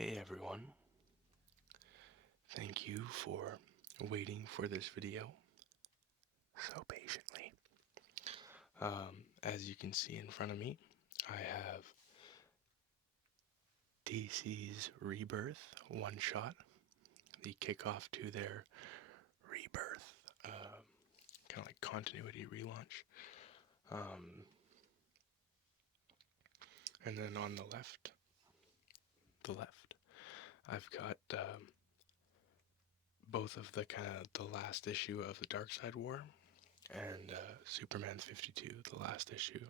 Hey everyone, thank you for waiting for this video so patiently. As you can see in front of me, I have DC's Rebirth one-shot, the kickoff to their Rebirth, kind of like continuity relaunch. And then on the left, I've got both of the the last issue of the Darkseid War and Superman 52, the last issue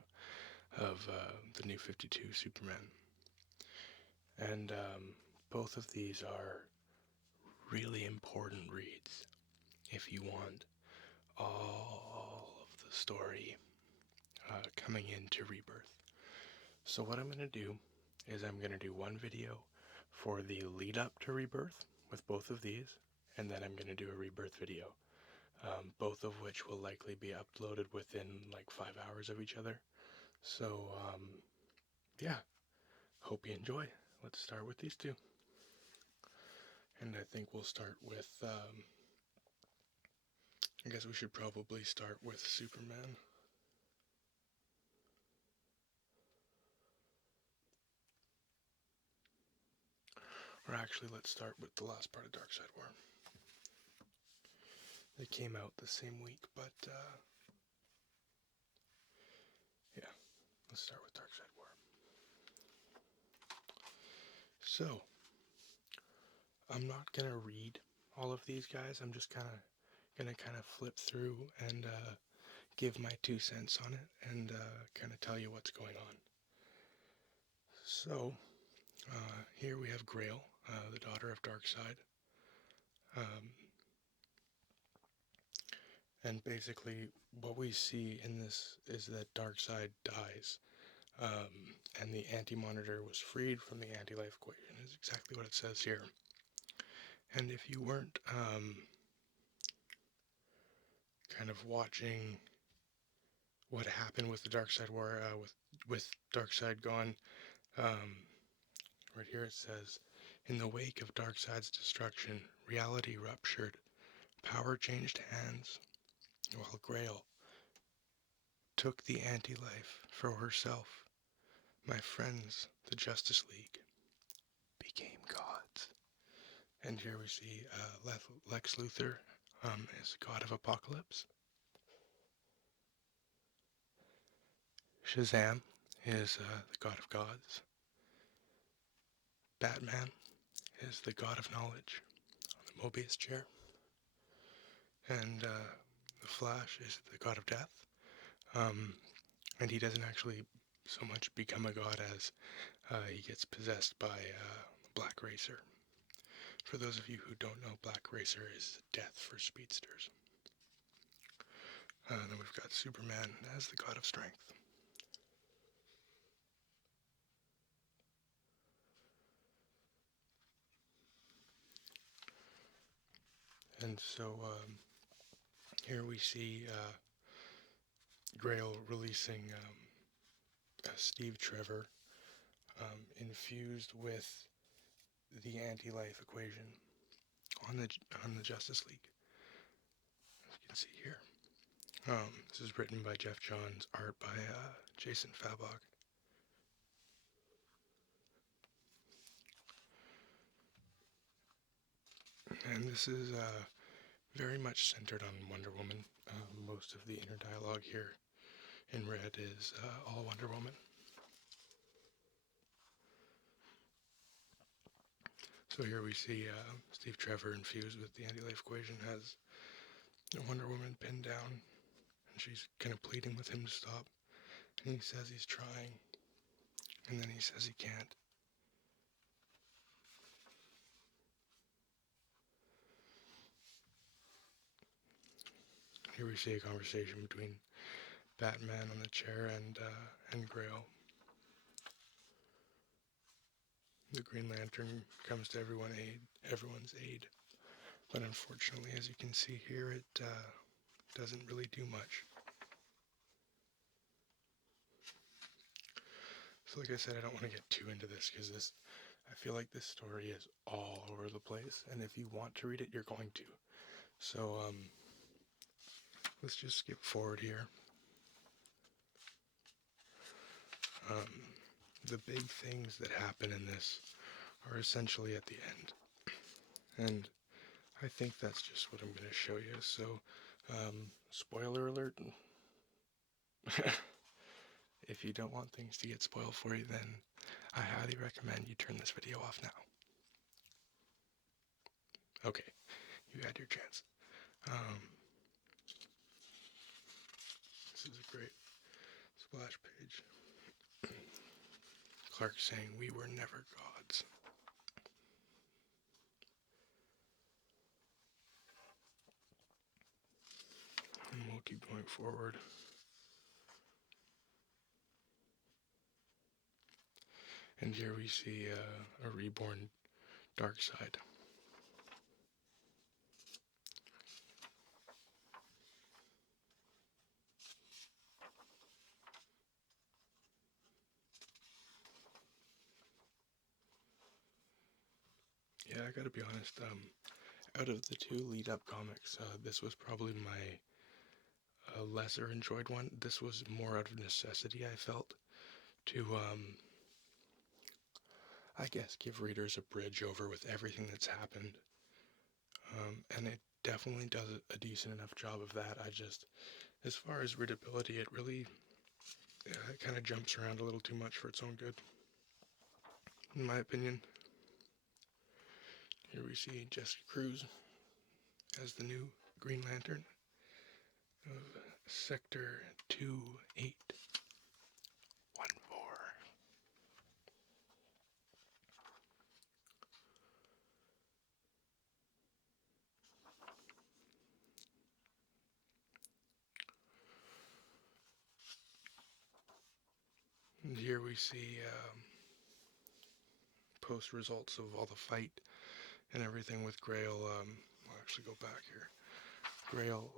of the new 52 Superman. And both of these are really important reads if you want all of the story coming into Rebirth. So what I'm going to do is I'm going to do one video for the lead up to Rebirth with both of these, and then I'm going to do a Rebirth video, both of which will likely be uploaded within like 5 hours of each other. So yeah, hope you enjoy. Let's start with these two. And I think we'll start with, I guess we should probably start with Superman. Or actually, let's start with the last part of Darkseid War. They came out the same week, but yeah, let's start with Darkseid War. So, I'm not going to read all of these guys. I'm just going to flip through and give my 2 cents on it and kind of tell you what's going on. So, here we have Grail, the daughter of Darkseid. And basically, what we see in this is that Darkseid dies, and the Anti-Monitor was freed from the anti-life equation, is exactly what it says here. And if you weren't kind of watching what happened with the Darkseid War, with Darkseid gone, right here it says, in the wake of Darkseid's destruction, reality ruptured, power changed hands, while Grail took the anti-life for herself. My friends, the Justice League, became gods. And here we see Lex Luthor is god of apocalypse. Shazam is the god of gods. Batman is the god of knowledge on the Mobius chair. And the Flash is the god of death. And he doesn't actually so much become a god as he gets possessed by Black Racer. For those of you who don't know, Black Racer is death for speedsters. Then we've got Superman as the god of strength. And so here we see Grail releasing Steve Trevor infused with the anti-life equation on the Justice League. As you can see here. This is written by Jeff Johns, art by Jason Fabok. And this is very much centered on Wonder Woman. Most of the inner dialogue here in red is all Wonder Woman. So here we see Steve Trevor infused with the anti-life equation, has Wonder Woman pinned down, and she's kind of pleading with him to stop. And he says he's trying, and then he says he can't. Here we see a conversation between Batman on the chair and Grail. The Green Lantern comes to everyone's aid, but unfortunately, as you can see here, it doesn't really do much. So like I said, I don't want to get too into this because this I feel like this story is all over the place, and if you want to read it, you're going to. So, let's just skip forward here. The big things that happen in this are essentially at the end, and I think that's just what I'm going to show you. So, spoiler alert. If you don't want things to get spoiled for you, then I highly recommend you turn this video off now. Okay, you had your chance. This is a great splash page. Clark saying, "We were never gods." And we'll keep going forward. And here we see a reborn dark side. Yeah, I gotta be honest, out of the two lead-up comics, this was probably my lesser enjoyed one. This was more out of necessity, I felt, to, I guess, give readers a bridge over with everything that's happened. And it definitely does a decent enough job of that. As far as readability, it really kind of jumps around a little too much for its own good, in my opinion. Here we see Jessica Cruz as the new Green Lantern of Sector 2814. And here we see post results of all the fight and everything with Grail. I'll actually go back here. Grail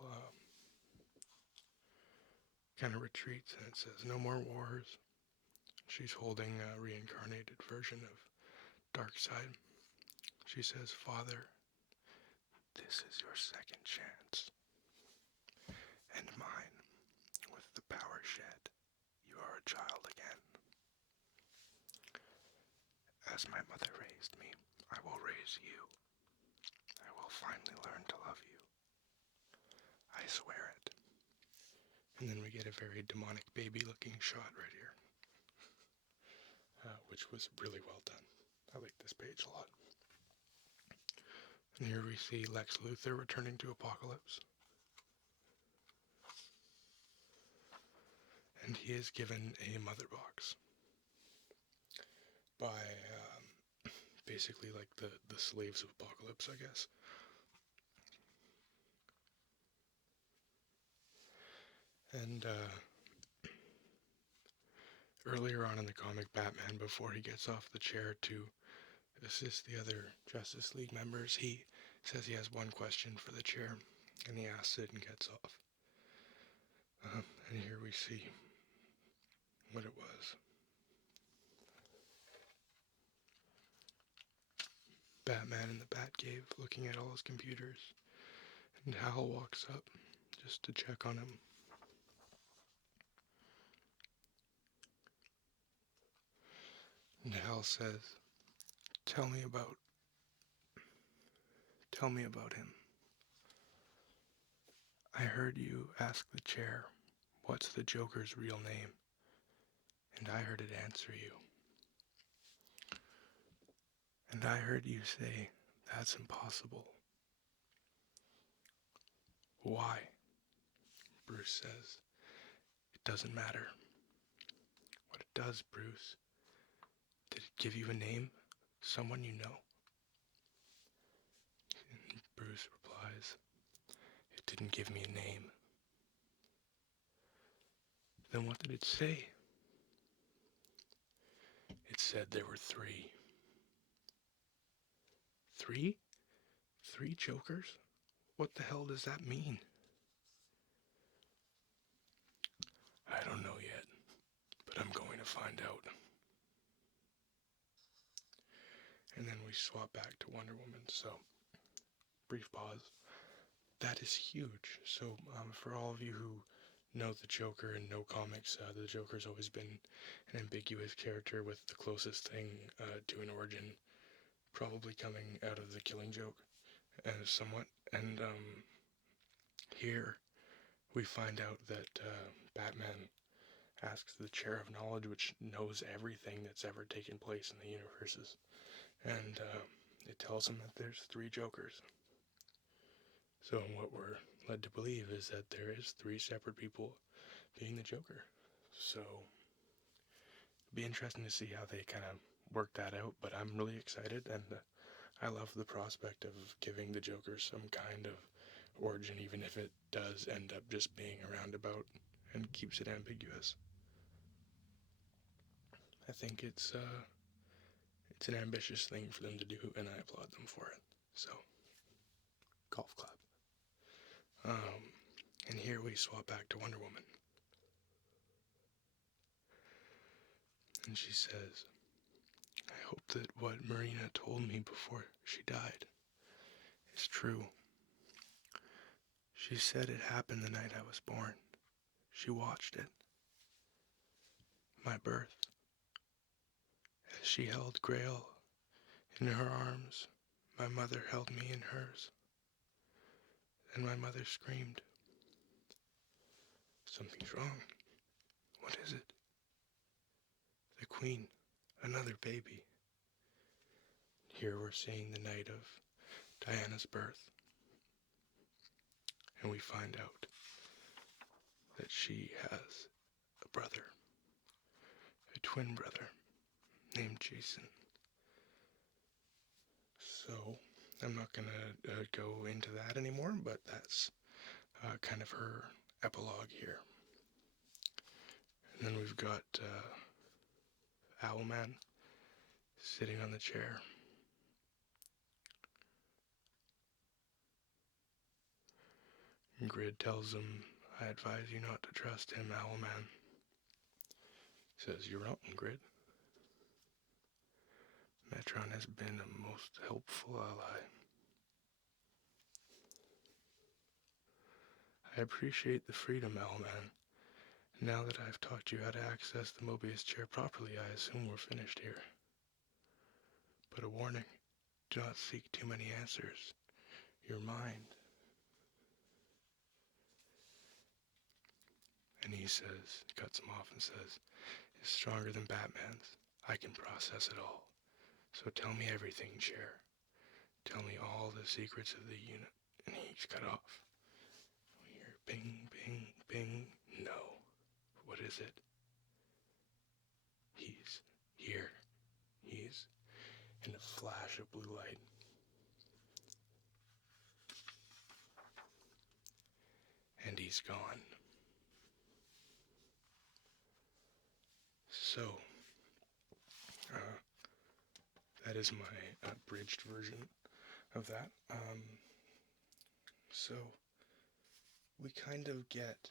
kind of retreats and it says, "No more wars." She's holding a reincarnated version of Darkseid. She says, "Father, this is your second chance. And mine. With the power shed, you are a child again. As my mother raised me, I will raise you. I will finally learn to love you. I swear it." And then we get a very demonic baby looking shot right here, which was really well done. I like this page a lot. And here we see Lex Luthor returning to Apocalypse. And he is given a mother box by basically like the slaves of Apocalypse, I guess. And earlier on in the comic, Batman, before he gets off the chair to assist the other Justice League members, he says he has one question for the chair, and he asks it and gets off. And here we see what it was. Batman in the Batcave looking at all his computers, and Hal walks up just to check on him. And Hal says, Tell me about him. I heard you ask the chair, what's the Joker's real name? And I heard it answer you. And I heard you say, that's impossible. Why? Bruce says, it doesn't matter. What it does, Bruce, did it give you a name? Someone you know? And Bruce replies, it didn't give me a name. Then what did it say? It said there were three. Three? 3 Jokers? What the hell does that mean? I don't know yet, but I'm going to find out. and then we swap back to Wonder Woman. So, brief pause. That is huge. So, for all of you who know the Joker and know comics, the Joker's always been an ambiguous character with the closest thing to an origin probably coming out of the Killing Joke, somewhat. And here we find out that Batman asks the Chair of Knowledge, which knows everything that's ever taken place in the universes, and it tells him that there's 3 Jokers. So what we're led to believe is that there is 3 separate people being the Joker. So it'll be interesting to see how they kind of work that out, but I'm really excited, and I love the prospect of giving the Joker some kind of origin, even if it does end up just being a roundabout and keeps it ambiguous. I think it's an ambitious thing for them to do, and I applaud them for it. So, golf clap. And here we swap back to Wonder Woman. And she says, I hope that what Marina told me before she died is true. She said it happened the night I was born. She watched it. My birth. As she held Grail in her arms, my mother held me in hers. And my mother screamed. Something's wrong. What is it? The Queen. Another baby. Here we're seeing the night of Diana's birth. And we find out that she has a brother. A twin brother named Jason. So, I'm not going to go into that anymore, but that's kind of her epilogue here. And then we've got Owlman sitting on the chair. And Grid tells him, I advise you not to trust him, Owlman. He says, you're wrong, Grid. Metron has been a most helpful ally. I appreciate the freedom, Owlman. Now that I've taught you how to access the Mobius chair properly, I assume we're finished here. But a warning, do not seek too many answers. Your mind. And he says, cuts him off and says, is stronger than Batman's. I can process it all. So tell me everything, Chair. Tell me all the secrets of the unit. And he's cut off. We hear ping, ping, ping. No. What is it? He's here. He's in a flash of blue light. And he's gone. So, that is my abridged version of that. So, we kind of get,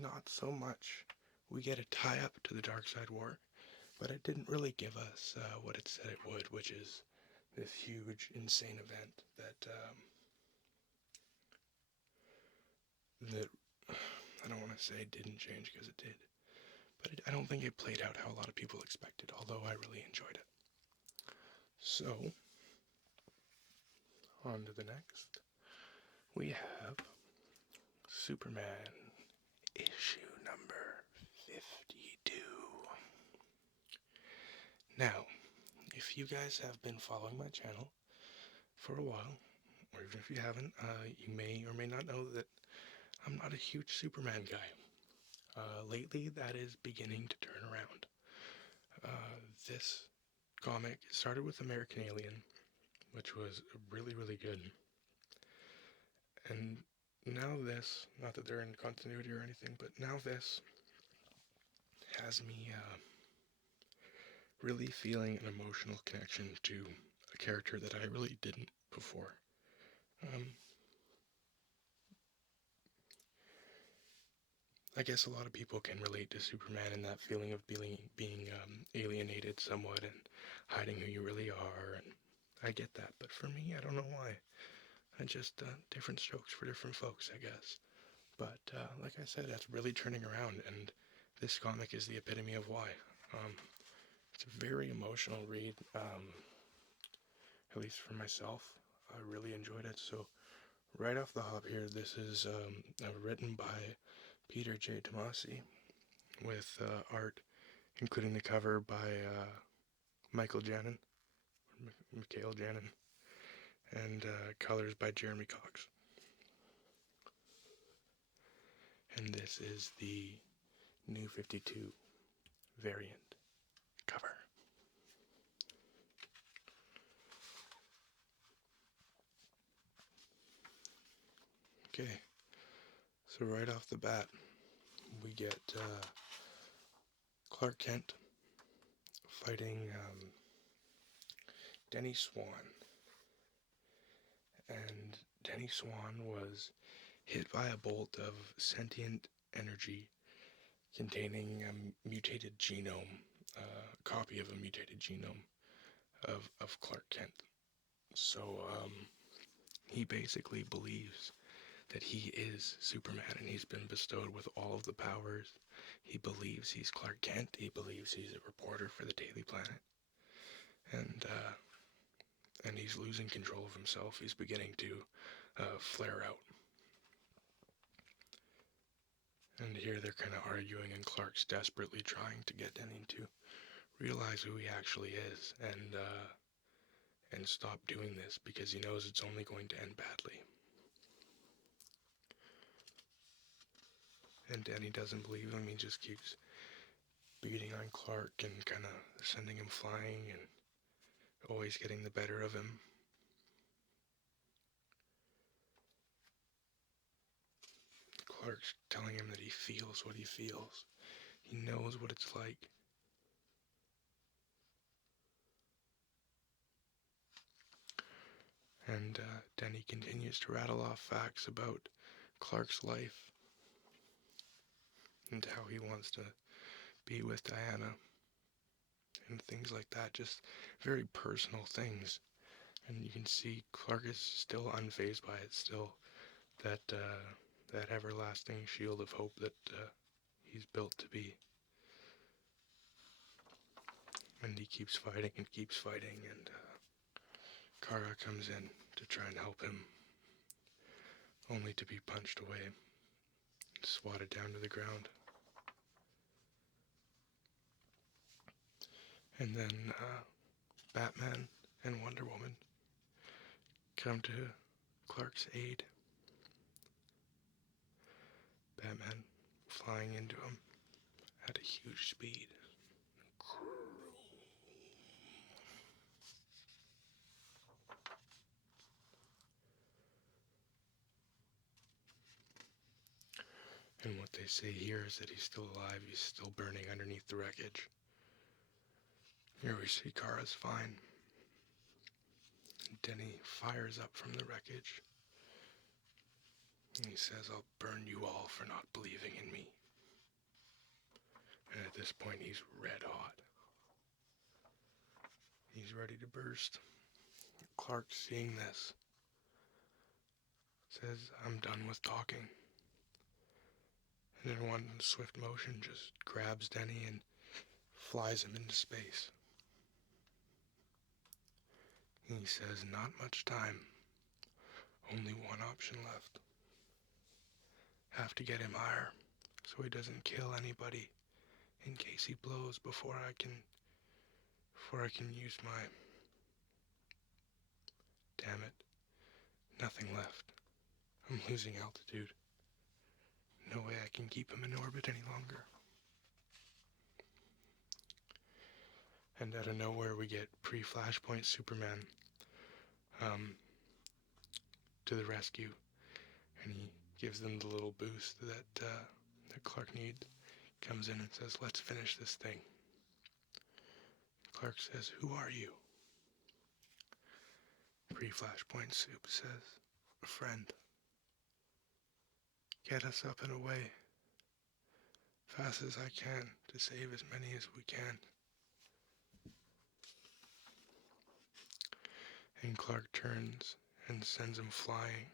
not so much, we get a tie-up to the Darkseid War, but it didn't really give us what it said it would, which is this huge, insane event that I don't want to say didn't change, because it did. But I don't think it played out how a lot of people expected, although I really enjoyed it. So, on to the next. We have Superman issue number 52. Now, if you guys have been following my channel for a while, or even if you haven't, you may or may not know that I'm not a huge Superman guy. Lately, that is beginning to turn around. This comic started with American Alien, which was really, really good. And now this, not that they're in continuity or anything, but now this has me really feeling an emotional connection to a character that I really didn't before. I guess a lot of people can relate to Superman and that feeling of being alienated somewhat and hiding who you really are. And I get that, but for me, I don't know why. I just different strokes for different folks, I guess. But like I said, that's really turning around, and this comic is the epitome of why. Um, it's a very emotional read, at least for myself. I really enjoyed it. So right off the hop here, this is written by Peter J. Tomasi with art including the cover by Michael Janin, Mikhail Janin, and colors by Jeremy Cox. And this is the New 52 variant cover. Okay, so right off the bat, we get Clark Kent fighting Denny Swan. And Denny Swan was hit by a bolt of sentient energy containing a mutated genome, a copy of a mutated genome of Clark Kent. So he basically believes that he is Superman and he's been bestowed with all of the powers. He believes he's Clark Kent. He believes he's a reporter for the Daily Planet. And he's losing control of himself. He's beginning to flare out. And here they're kind of arguing, and Clark's desperately trying to get Denny to realize who he actually is and stop doing this because he knows it's only going to end badly. And Denny doesn't believe him. He just keeps beating on Clark and kind of sending him flying and always getting the better of him. Clark's telling him that he feels what he feels. He knows what it's like. And Denny continues to rattle off facts about Clark's life and how he wants to be with Diana and things like that. Just very personal things. And you can see Clark is still unfazed by it, still that everlasting shield of hope that he's built to be. And he keeps fighting and keeps fighting, and Kara comes in to try and help him, only to be punched away, swatted down to the ground. And then Batman and Wonder Woman come to Clark's aid. Batman flying into him at a huge speed. And what they say here is that he's still alive, he's still burning underneath the wreckage. Here we see Kara's fine. And Denny fires up from the wreckage. And he says, "I'll burn you all for not believing in me." And at this point, he's red hot. He's ready to burst. Clark, seeing this, says, "I'm done with talking." And in one swift motion, just grabs Denny and flies him into space. He says, "Not much time. Only one option left. Have to get him higher so he doesn't kill anybody in case he blows before I can use my... Damn it. Nothing left. I'm losing altitude. No way I can keep him in orbit any longer." And out of nowhere we get pre-Flashpoint Superman to the rescue, and he gives them the little boost that Clark needs. Comes in and says, "Let's finish this thing." Clark says, "Who are you?" Pre-Flashpoint Soup says, "A friend. Get us up and away. fast as I can to save as many as we can. And Clark turns and sends him flying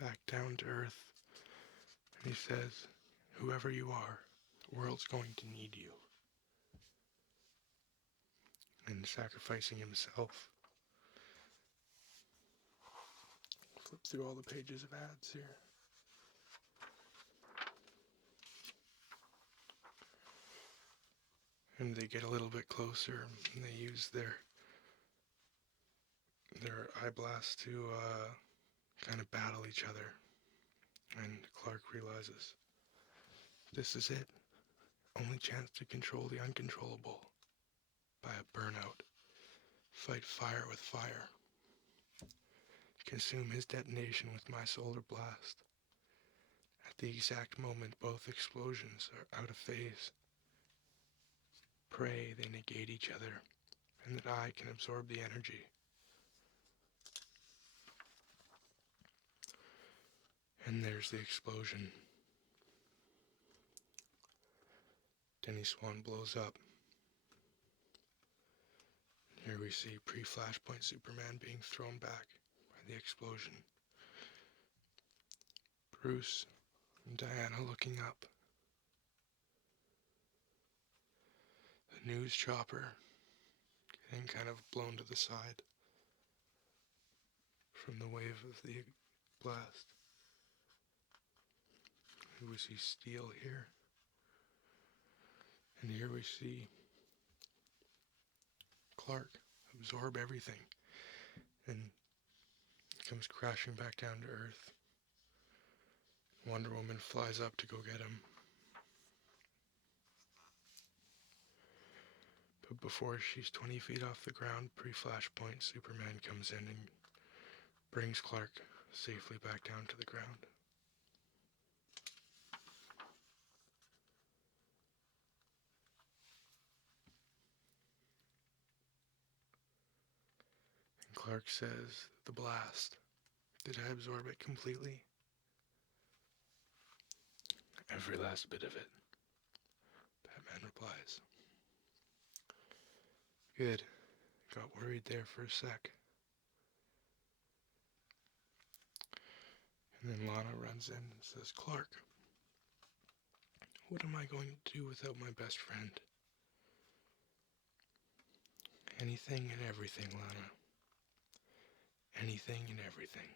back down to Earth. And he says, whoever you are, the world's going to need you. And sacrificing himself. Flip through all the pages of ads here. And they get a little bit closer, and they use their eye blast to kind of battle each other. And Clark realizes, this is it. Only chance to control the uncontrollable by a burnout. Fight fire with fire. Consume his detonation with my solar blast. At the exact moment both explosions are out of phase. Pray they negate each other, and that I can absorb the energy. And there's the explosion. Denny Swan blows up. Here we see pre-Flashpoint Superman being thrown back by the explosion. Bruce and Diana looking up. The news chopper getting kind of blown to the side from the wave of the blast. Here we see Steel here. And here we see Clark absorb everything and comes crashing back down to Earth. Wonder Woman flies up to go get him. But before she's 20 feet off the ground, pre-Flashpoint, Superman comes in and brings Clark safely back down to the ground. And Clark says, the blast, did I absorb it completely? Every last bit of it. Batman replies. Good. Got worried there for a sec. And then Lana runs in and says, Clark, what am I going to do without my best friend? Anything and everything, Lana. Anything and everything.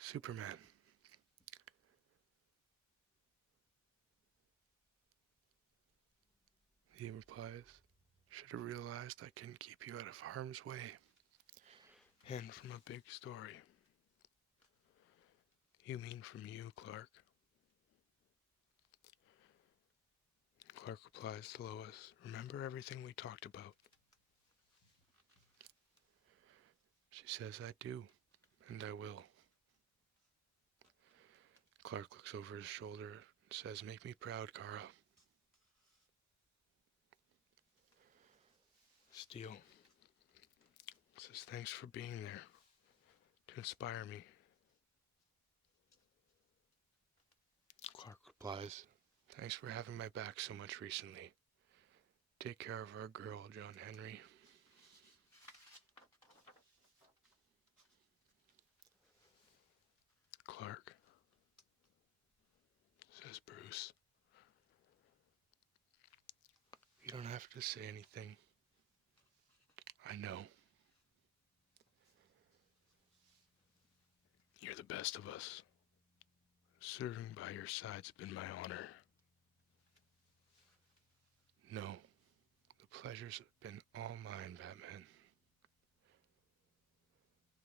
Superman. He replies, should have realized I can keep you out of harm's way. And from a big story. You mean from you, Clark? Clark replies to Lois, remember everything we talked about? She says, I do, and I will. Clark looks over his shoulder and says, make me proud, Kara. Steel says, thanks for being there to inspire me. Clark replies, thanks for having my back so much recently. Take care of our girl, John Henry. Clark, says Bruce. You don't have to say anything. I know. You're the best of us. Serving by your side's been my honor. No, the pleasures have been all mine, Batman.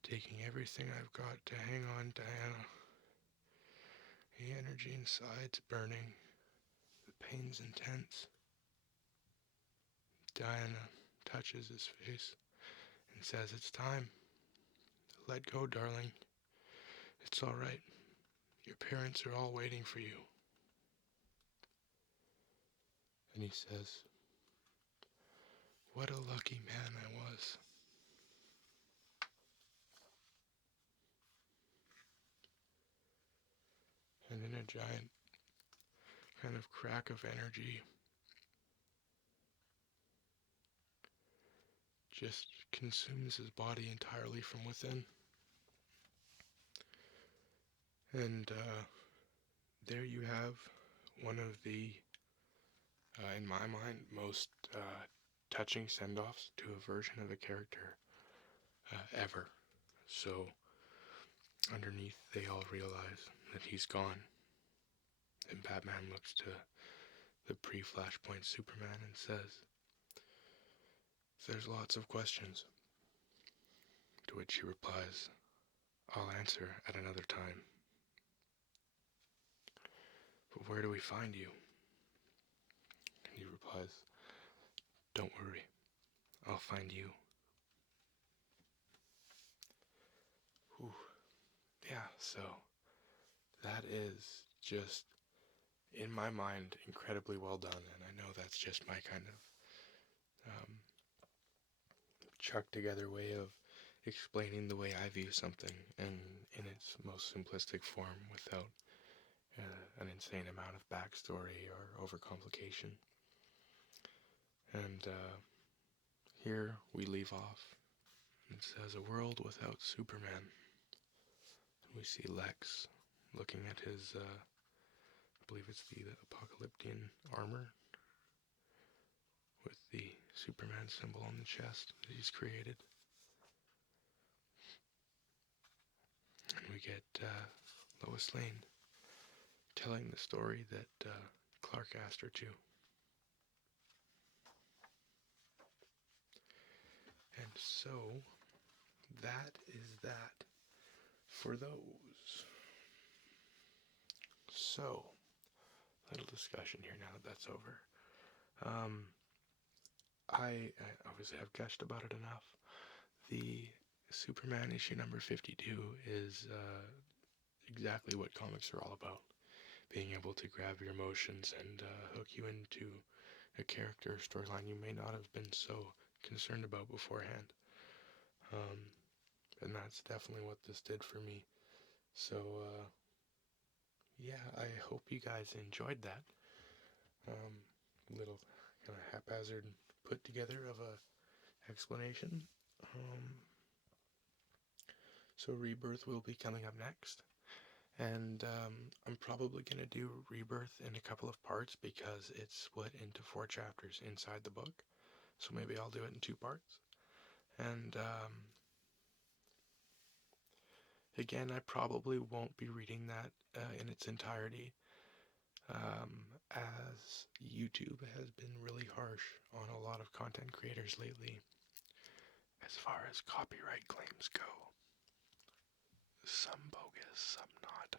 Taking everything I've got to hang on, Diana. The energy inside's burning. The pain's intense. Diana touches his face and says, it's time. Let go, darling. It's all right. Your parents are all waiting for you. And he says, What a lucky man I was. And in a giant kind of crack of energy, just consumes his body entirely from within. And there you have one of the, in my mind, most touching send-offs to a version of a character ever. So underneath, they all realize that he's gone. And Batman looks to the pre-Flashpoint Superman and says, "There's lots of questions." To which he replies, "I'll answer at another time." "But where do we find you?" And he replies, "Don't worry, I'll find you." Whew. Yeah, so that is just, in my mind, incredibly well done. And I know that's just my kind of chucked together way of explaining the way I view something and in its most simplistic form without an insane amount of backstory or overcomplication. And here we leave off. It says, "A world without Superman." And we see Lex looking at his, I believe it's the Apocalyptian armor with the Superman symbol on the chest that he's created. And we get Lois Lane telling the story that Clark asked her to. And so, that is that for those. So, little discussion here now that that's over. I obviously have gushed about it enough. The Superman issue number 52 is exactly what comics are all about. Being able to grab your emotions and hook you into a character storyline you may not have been so concerned about beforehand. And that's definitely what this did for me. So, yeah, I hope you guys enjoyed that. Little kind of haphazard put together of a explanation. So Rebirth will be coming up next. And I'm probably going to do Rebirth in a couple of parts because it's split into 4 chapters inside the book. So maybe I'll do it in 2 parts. And again, I probably won't be reading that in its entirety, as YouTube has been really harsh on a lot of content creators lately as far as copyright claims go. Some bogus, some not.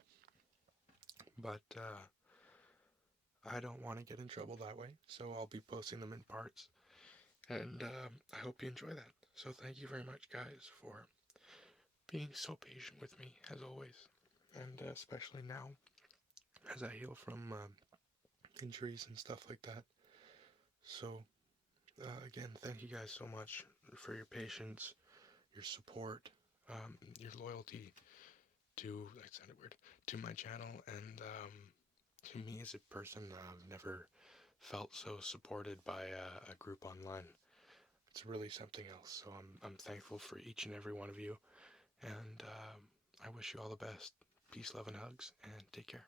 But I don't want to get in trouble that way, so I'll be posting them in parts. And I hope you enjoy that. So thank you very much, guys, for being so patient with me, as always. And especially now, as I heal from injuries and stuff like that. So, again, thank you guys so much for your patience, your support, your loyalty to, that sounded weird, to my channel, and to me as a person. I've never felt so supported by a group online. It's really something else. So I'm thankful for each and every one of you, and I wish you all the best. Peace, love, and hugs, and take care.